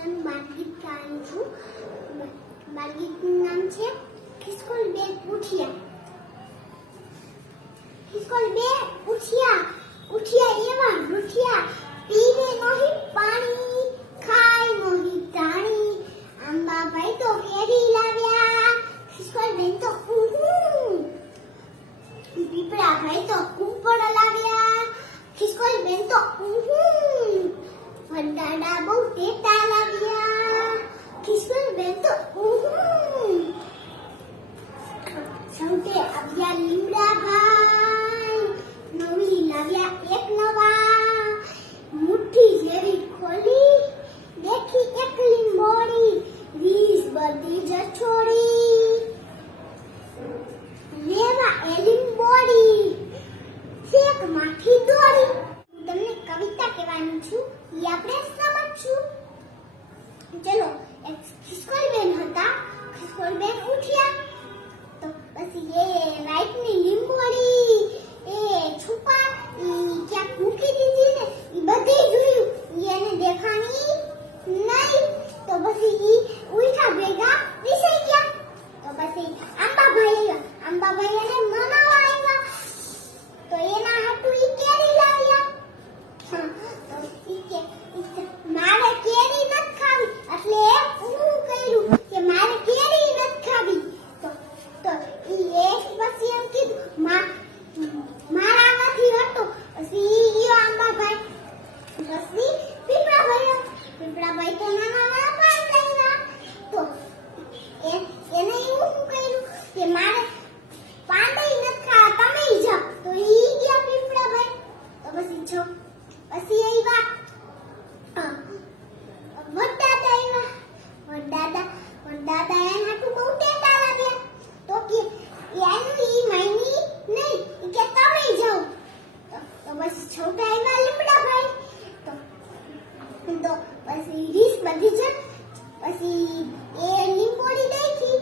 હું બાળગીત ગાવાનું છું બાળગીતનું નામ છે ખિસકોલ બે ઉઠિયા ખિસકોલ બે ઉઠિયા ઉઠિયા એવા રૂઠિયા પીવે નોહી પાણી ખાય નોહી દાણી આંબાભાઈ તો કેરી લાવ્યા ખિસકોલ બેન તો ઉહું પીપળા ભાઈ તો કુંપળ લાવ્યા ખિસકોલ બેન તો ઉહું વડાડા બહુ ટેટા લાવ્યા ખિસકોલ બેન તો ઉહું સૌતે આવ્યા લીમડા ભાઈ નવી લાવ્યા એક નવા. મુઠ્ઠી જેવી ખોલી, દેખી એક મોડી વીસ બધી જ લેવા એ બોડી શેક માખી દોરી. તમને કવિતા કહેવાની છું, એ આપણે સમજશું. ચલો, એક ઈ એક મારા નથી હતો. પછી ઈ આંબાભાઈ પછી પીપળાભાઈ પીપળાભાઈ તો નાના એને એવું શું કે મારે પાંદઈ નથી ખાવા, તમે તો ઈ ગયા પીપળાભાઈ. તો પછી જો પછી આવ્યા અ, વડદાદા આવ્યા વડદાદા વડદાદા એના હાટુ બહુ ટેટા લાવ્યા તો કે એનું ઈ માયની નહીં ઈ કે તમે ઈ જાઓ પછી છોટા આવ્યા લીમડાભાઈ તો તો પછી રીસ બધી છે. પછી એ લીંબોડી દેખી